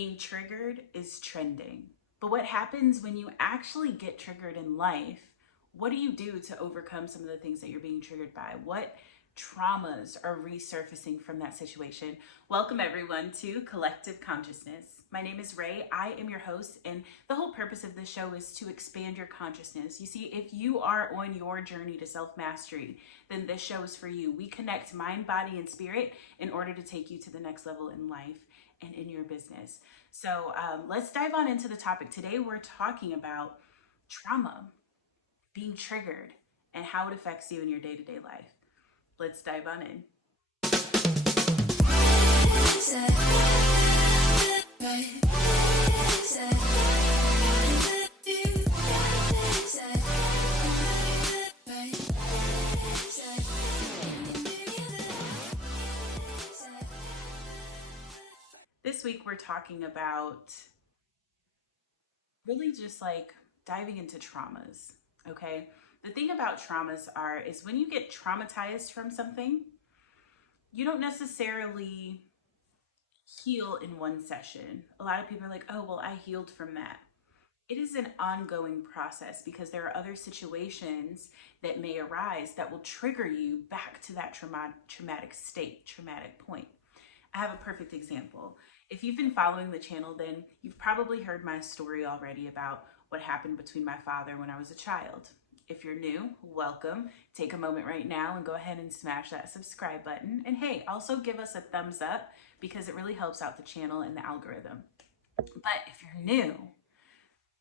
being triggered is trending. But what happens when you actually get triggered in life? What do you do to overcome some of the things that you're being triggered by? What traumas are resurfacing from that situation? Welcome everyone to Collective Consciousness. My name is Ray. I am your host, and the whole purpose of this show is to expand your consciousness. You see, if you are on your journey to self-mastery, then this show is for you. We connect mind, body, and spirit in order to take you to the next level in life and in your business. So let's dive on into the topic. Today we're talking about trauma, being triggered, and how it affects you in your day-to-day life. Let's dive on in. This week we're talking about really just like diving into traumas, okay? The thing about traumas is when you get traumatized from something, you don't necessarily heal in one session. A lot of people are like, oh, well, I healed from that. It is an ongoing process because there are other situations that may arise that will trigger you back to that traumatic state, traumatic point. I have a perfect example. If you've been following the channel, then you've probably heard my story already about what happened between my father when I was a child. If you're new, welcome. Take a moment right now and go ahead and smash that subscribe button. And hey, also give us a thumbs up because it really helps out the channel and the algorithm. But if you're new,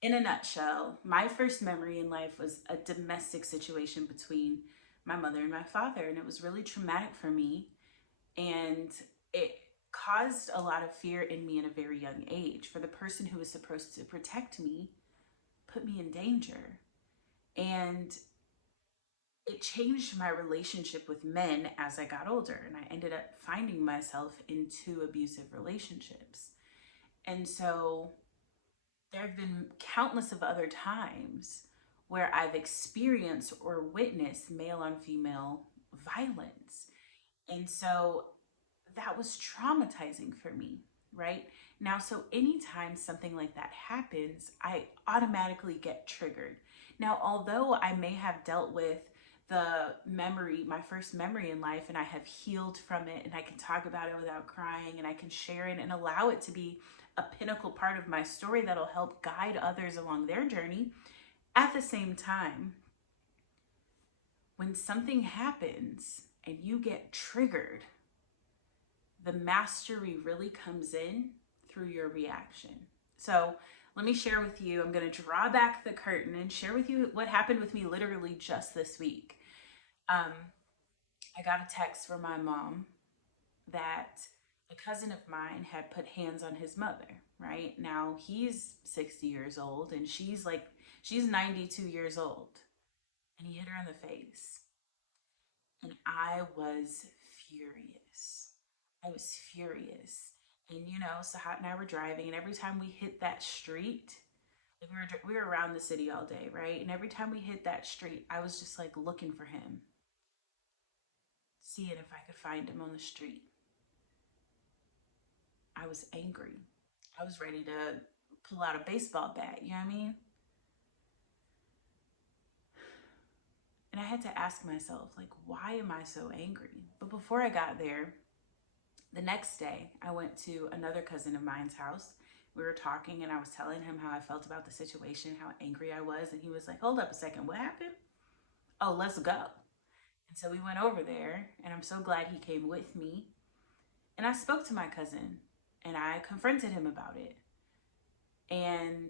in a nutshell, my first memory in life was a domestic situation between my mother and my father, and it was really traumatic for me. And it caused a lot of fear in me at a very young age. For the person who was supposed to protect me, put me in danger. And it changed my relationship with men as I got older. And I ended up finding myself in 2 abusive relationships. And so there have been countless of other times where I've experienced or witnessed male on female violence. And so that was traumatizing for me, right? Now, so anytime something like that happens, I automatically get triggered. Now, although I may have dealt with the memory, my first memory in life, and I have healed from it, and I can talk about it without crying, and I can share it and allow it to be a pinnacle part of my story that'll help guide others along their journey. At the same time, when something happens and you get triggered, the mastery really comes in through your reaction. So let me share with you, I'm going to draw back the curtain and share with you what happened with me literally just this week. I got a text from my mom that a cousin of mine had put hands on his mother, right? Now he's 60 years old and she's 92 years old, and he hit her in the face. And I was furious. I was furious. And Sahat and I were driving, and every time we hit that street, like we were around the city all day, right? And every time we hit that street, I was just like looking for him, seeing if I could find him on the street. I was angry. I was ready to pull out a baseball bat, you know what I mean? And I had to ask myself, like, why am I so angry? But before I got there, the next day, I went to another cousin of mine's house. We were talking, and I was telling him how I felt about the situation, how angry I was. And he was like, hold up a second, what happened? Oh, let's go. And so we went over there, and I'm so glad he came with me. And I spoke to my cousin, and I confronted him about it. And,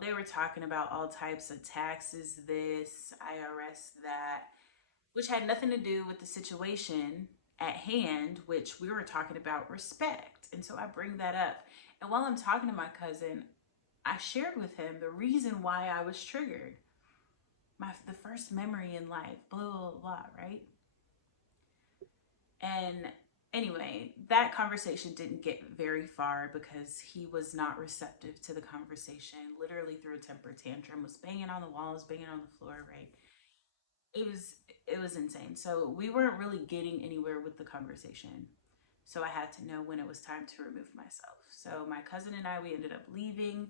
they were talking about all types of taxes, this, IRS, that, which had nothing to do with the situation at hand, which we were talking about respect. And so I bring that up. And while I'm talking to my cousin, I shared with him the reason why I was triggered. The first memory in life, blah, blah, blah, right? And anyway, that conversation didn't get very far because he was not receptive to the conversation, literally threw a temper tantrum, was banging on the walls, banging on the floor, right? It was insane. So we weren't really getting anywhere with the conversation. So I had to know when it was time to remove myself. So my cousin and I, we ended up leaving,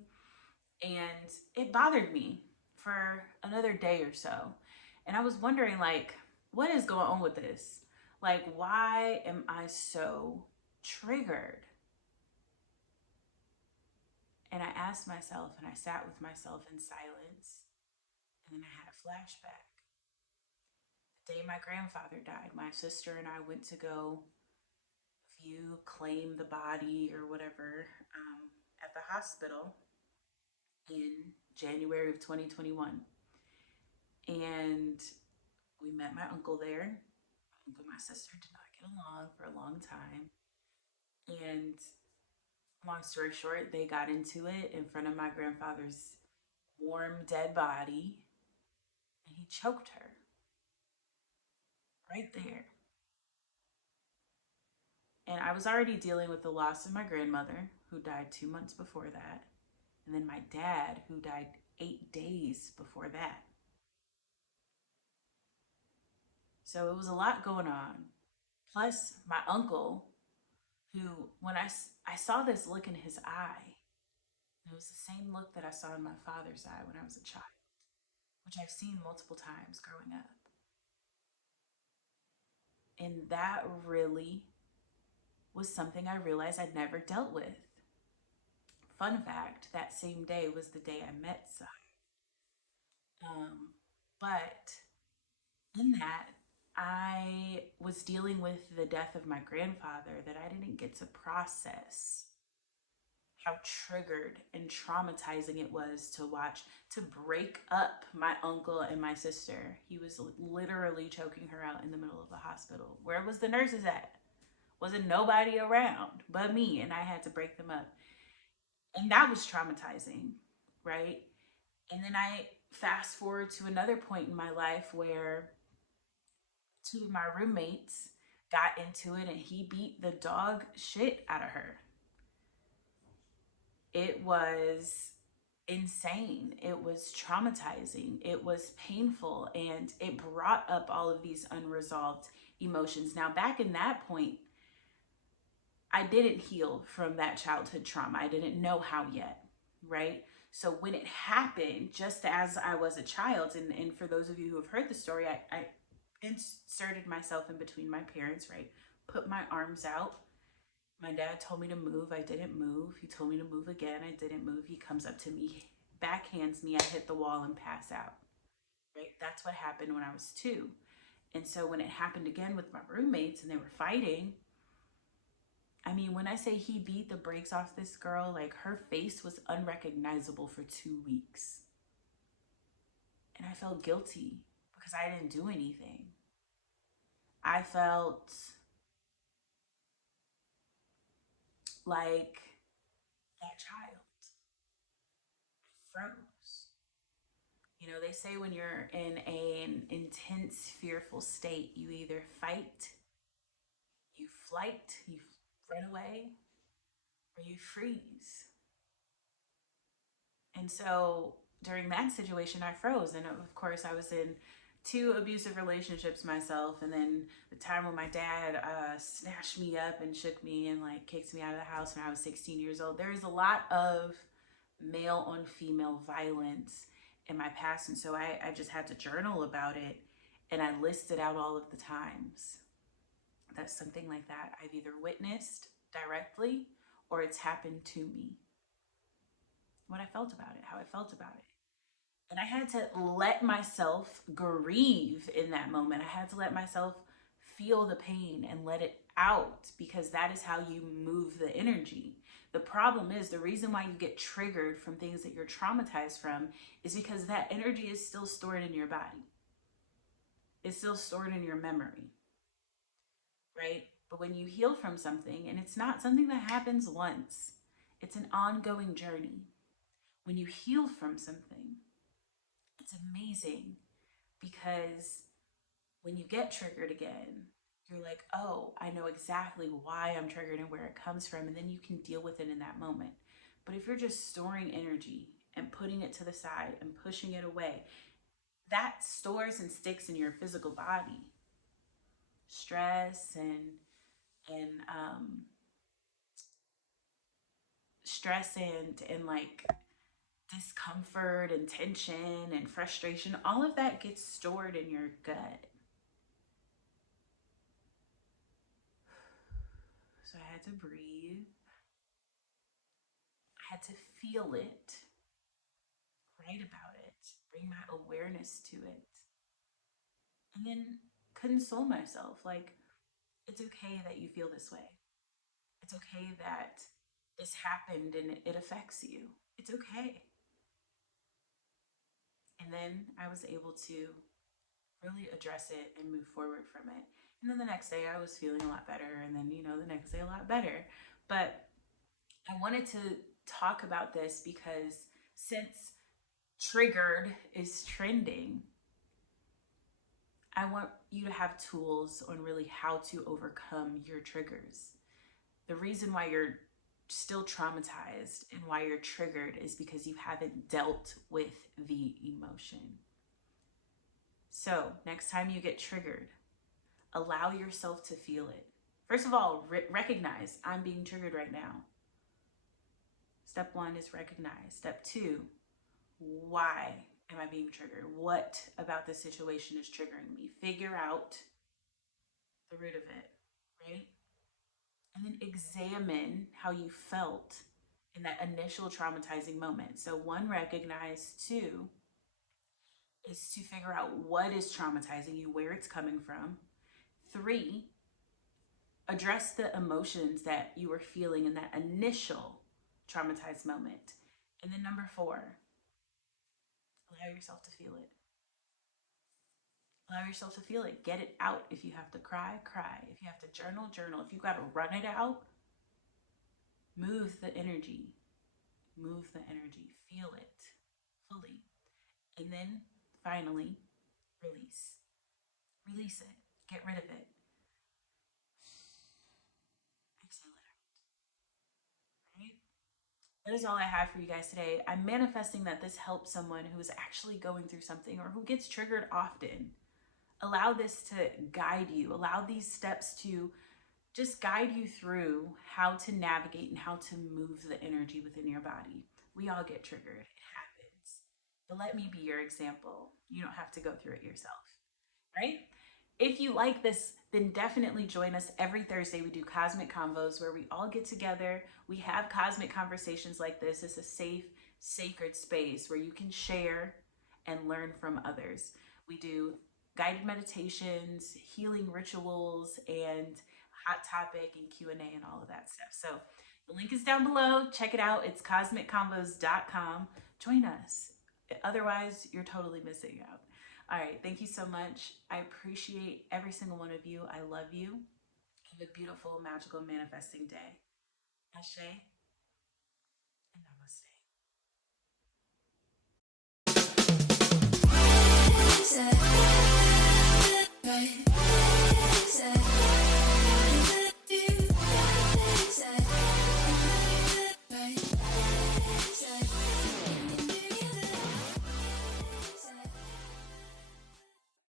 and it bothered me for another day or so. And I was wondering, like, what is going on with this? Like, why am I so triggered? And I asked myself, and I sat with myself in silence, and then I had a flashback. The day my grandfather died, my sister and I went to go view, claim the body or whatever at the hospital in January of 2021. And we met my uncle there. My uncle and my sister did not get along for a long time. And long story short, they got into it in front of my grandfather's warm, dead body, and he choked her right there. And I was already dealing with the loss of my grandmother, who died 2 months before that, and then my dad, who died 8 days before that. So it was a lot going on. Plus, my uncle, who, when I saw this look in his eye, it was the same look that I saw in my father's eye when I was a child, which I've seen multiple times growing up. And that really was something I realized I'd never dealt with. Fun fact, that same day was the day I met Sai. Um, but in that, I was dealing with the death of my grandfather that I didn't get to process how triggered and traumatizing it was to watch, to break up my uncle and my sister. He was literally choking her out in the middle of the hospital. Where was the nurses at? Wasn't nobody around but me, and I had to break them up. And that was traumatizing, right? And then I fast forward to another point in my life where two of my roommates got into it and he beat the dog shit out of her. It was insane. It was traumatizing. It was painful, and it brought up all of these unresolved emotions. Now, back in that point, I didn't heal from that childhood trauma. I didn't know how yet, right? So when it happened, just as I was a child, and for those of you who have heard the story, I inserted myself in between my parents, right? Put my arms out. My dad told me to move. I didn't move. He told me to move again. I didn't move. He comes up to me, backhands me. I hit the wall and pass out, right? That's what happened when I was 2. And so when it happened again with my roommates and they were fighting, I mean, when I say he beat the brakes off this girl, like her face was unrecognizable for 2 weeks. And I felt guilty because I didn't do anything. I felt like that child froze. You know, they say when you're in an intense, fearful state, you either fight, you flight, you run away, or you freeze. And so during that situation, I froze. And of course, I was in 2 abusive relationships myself. And then the time when my dad snatched me up and shook me and like kicked me out of the house when I was 16 years old. There is a lot of male on female violence in my past. And so I just had to journal about it. And I listed out all of the times that something like that I've either witnessed directly or it's happened to me, what I felt about it, how I felt about it. And I had to let myself grieve in that moment. I had to let myself feel the pain and let it out, because that is how you move the energy. The problem is, the reason why you get triggered from things that you're traumatized from is because that energy is still stored in your body. It's still stored in your memory, right? But when you heal from something, and it's not something that happens once, it's an ongoing journey. When you heal from something, it's amazing, because when you get triggered again, you're like, oh, I know exactly why I'm triggered and where it comes from. And then you can deal with it in that moment. But if you're just storing energy and putting it to the side and pushing it away, that stores and sticks in your physical body. Stress and stress and like discomfort and tension and frustration, all of that gets stored in your gut. So I had to breathe. I had to feel it, write about it, bring my awareness to it, and then console myself. Like, it's okay that you feel this way. It's okay that this happened and it affects you. It's okay. And then I was able to really address it and move forward from it. And then the next day I was feeling a lot better. And then, the next day a lot better. But I wanted to talk about this because since triggered is trending, I want you to have tools on really how to overcome your triggers. The reason why you're still traumatized and why you're triggered is because you haven't dealt with the emotion. So, next time you get triggered, allow yourself to feel it. First of all, recognize I'm being triggered right now. Step one is recognize. Step two, why am I being triggered? What about this situation is triggering me? Figure out the root of it, right? And then examine how you felt in that initial traumatizing moment. So, one, recognize. Two, is to figure out what is traumatizing you, where it's coming from. Three, address the emotions that you were feeling in that initial traumatized moment. And then number four, allow yourself to feel it. Allow yourself to feel it. Get it out. If you have to cry, cry. If you have to journal, journal. If you got to run it out, move the energy. Move the energy. Feel it fully. And then finally, release. Release it. Get rid of it. Exhale it out. Right? That is all I have for you guys today. I'm manifesting that this helps someone who is actually going through something or who gets triggered often. Allow this to guide you. Allow these steps to just guide you through how to navigate and how to move the energy within your body. We all get triggered. It happens. But let me be your example. You don't have to go through it yourself, right? If you like this, then definitely join us every Thursday. We do Cosmic Convos where we all get together. We have cosmic conversations like this. It's a safe, sacred space where you can share and learn from others. We do guided meditations, healing rituals, and hot topic and Q&A and all of that stuff. So the link is down below. Check it out. It's cosmicconvos.com. Join us. Otherwise, you're totally missing out. All right. Thank you so much. I appreciate every single one of you. I love you. Have a beautiful, magical, manifesting day. Ashe.